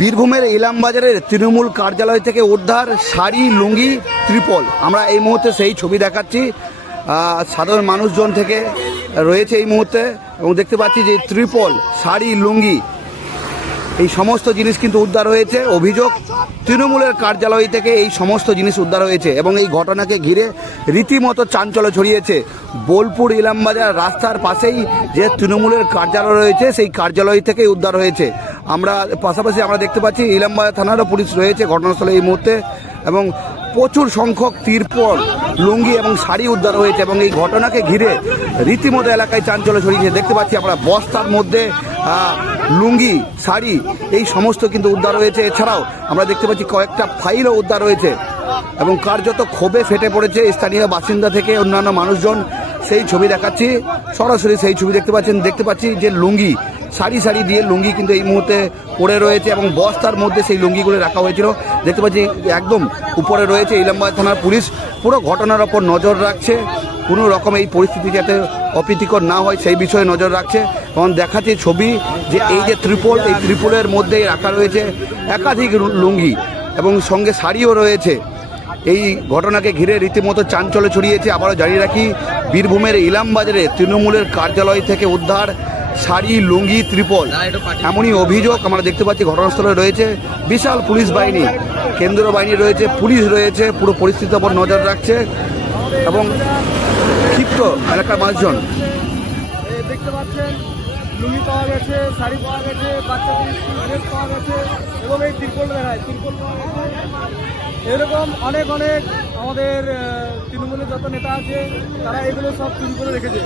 বীরভূমের ইলামবাজারের তৃণমূল কার্যালয় থেকে উদ্ধার শাড়ি, লুঙ্গি, ত্রিপল। আমরা এই মুহূর্তে সেই ছবি দেখাচ্ছি। সাধারণ মানুষজন থেকে রয়েছে এই মুহূর্তে, এবং দেখতে পাচ্ছি যে ত্রিপল, শাড়ি, লুঙ্গি এই সমস্ত জিনিস কিন্তু উদ্ধার হয়েছে। অভিযোগ তৃণমূলের কার্যালয় থেকে এই সমস্ত জিনিস উদ্ধার হয়েছে, এবং এই ঘটনাকে ঘিরে রীতিমতো চাঞ্চল্য ছড়িয়েছে। বোলপুর ইলামবাজার রাস্তার পাশেই যে তৃণমূলের কার্যালয় রয়েছে, সেই কার্যালয় থেকেই উদ্ধার হয়েছে। পাশাপাশি আমরা দেখতে পাচ্ছি ইলামবাজার থানারও পুলিশ রয়েছে ঘটনাস্থলে এই মুহূর্তে, এবং প্রচুর সংখ্যক ত্রিপল, লুঙ্গি এবং শাড়ি উদ্ধার হয়েছে, এবং এই ঘটনাকে ঘিরে রীতিমতো এলাকায় চাঞ্চল্য ছড়িয়েছে। দেখতে পাচ্ছি আমরা বস্তার মধ্যে লুঙ্গি, শাড়ি এই সমস্ত কিন্তু উদ্ধার হয়েছে। এছাড়াও আমরা দেখতে পাচ্ছি কয়েকটা ফাইলও উদ্ধার হয়েছে, এবং কার্যত ক্ষোভে ফেটে পড়েছে স্থানীয় বাসিন্দা থেকে অন্যান্য মানুষজন। সেই ছবি দেখাচ্ছি, সরাসরি সেই ছবি দেখতে পাচ্ছি যে লুঙ্গি, সারি দিয়ে লুঙ্গি কিন্তু এই মুহূর্তে পড়ে রয়েছে, এবং বস্তার মধ্যে সেই লুঙ্গিগুলো রাখা হয়েছিল। দেখতে পাচ্ছি একদম উপরে রয়েছে ইলামবাজার থানার পুলিশ, পুরো ঘটনার ওপর নজর রাখছে, কোনো রকম এই পরিস্থিতি যাতে অপ্রীতিকর না হয় সেই বিষয়ে নজর রাখছে। এবং দেখাচ্ছে ছবি যে এই যে ত্রিপল, এই ত্রিপলের মধ্যেই রাখা রয়েছে একাধিক লুঙ্গি, এবং সঙ্গে শাড়িও রয়েছে। এই ঘটনাকে ঘিরে রীতিমতো চাঞ্চল্য ছড়িয়েছে। আবারও জানিয়ে রাখি, বীরভূমের ইলামবাজারে তৃণমূলের কার্যালয় থেকে উদ্ধার শাড়ি, লুঙ্গি, ত্রিপল, এমনই অভিযোগ আমরা দেখতে পাচ্ছি। ঘটনাস্থলে রয়েছে বিশাল পুলিশ বাহিনী, কেন্দ্রীয় বাহিনী রয়েছে, পুলিশ রয়েছে, পুরো পরিস্থিতির ওপর নজর রাখছে, এবং ক্ষিপ্ত এলাকার মানুষজন। দেখতে পাচ্ছেন লুঙ্গি পাওয়া গেছে, শাড়ি পাওয়া গেছে, বাচ্চাদের স্কুল ড্রেস পাওয়া গেছে, এবং এই ত্রিপল দেখায়, ত্রিপল পাওয়া গেছে। এরকম অনেক আমাদের তৃণমূলের যত নেতা আছে তারা এগুলো সব চুরি করে রেখেছে।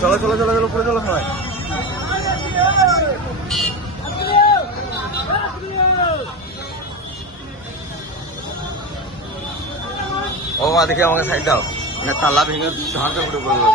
চলো উপরে চলো সবাই। ও দেখে আমাকে সাইড দাও, তালা ভেঙে ধানটা উঠে পড়লো।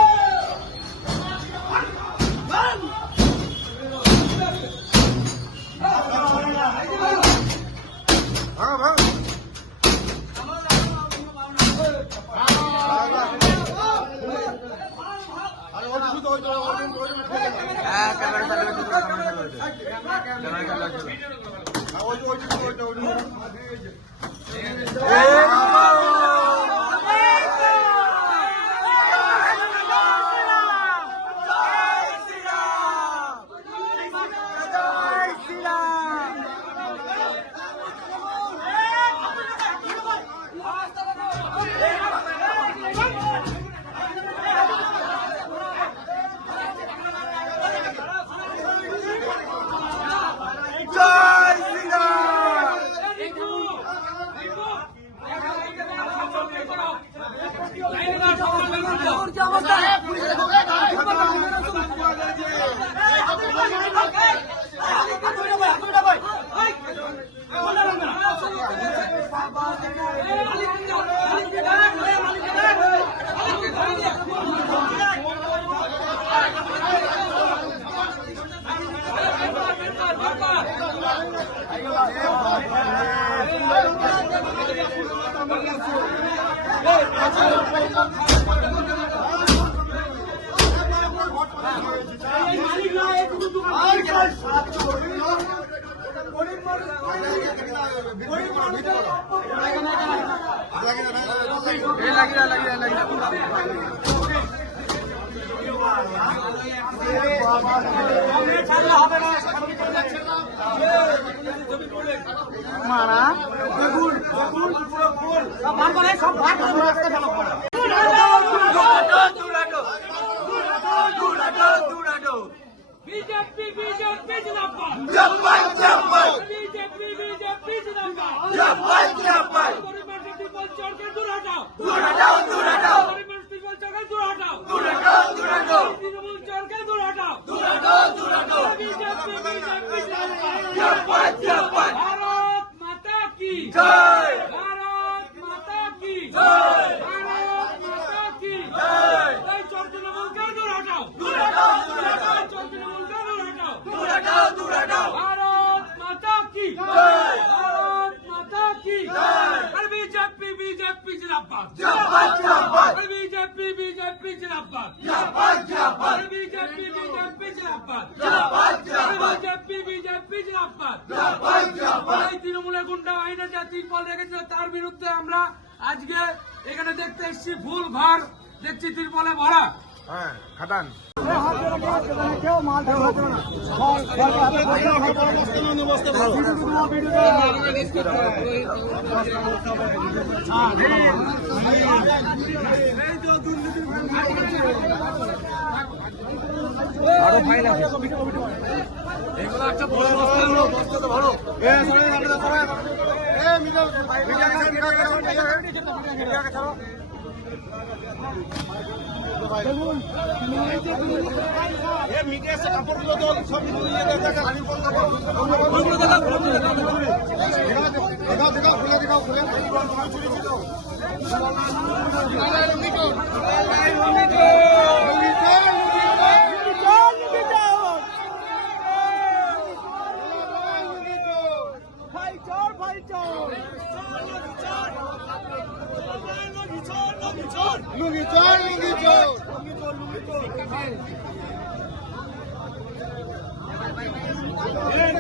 মারা সব बीजेपी जिंदाबाद बीजेपी जिंदाबाद ত্রিপল চরকে দূর হটাও ত্রিপল চরকে দূর হটাও তৃণমূল চরকে দূর হটাও बीजेपी जिंदाबाद भारत माता की जय भारत माता की जय भारत माता की जय चर तृणमूल के दूर हटाओ चर तृणमूल के दूर हटाओ भारत माता की जय भारत माता की जय बीजेपी जिंदाबाद बीजेपी जिंदाबाद बीजेपी বিজেপি বিজেপি জিন্দাবাদ। এই তৃণমূলের গুন্ডা আইনে যে তিরপল রেখেছিল তার বিরুদ্ধে আমরা আজকে এখানে দেখতে এসেছি। ফুল ঘর দেখছি তিরপলে ভরা। হ্যাঁ খাটান এগুলো একটা বড় বস্তা তো ভালো। লুঙ্গি চল লুঙ্গি চল এই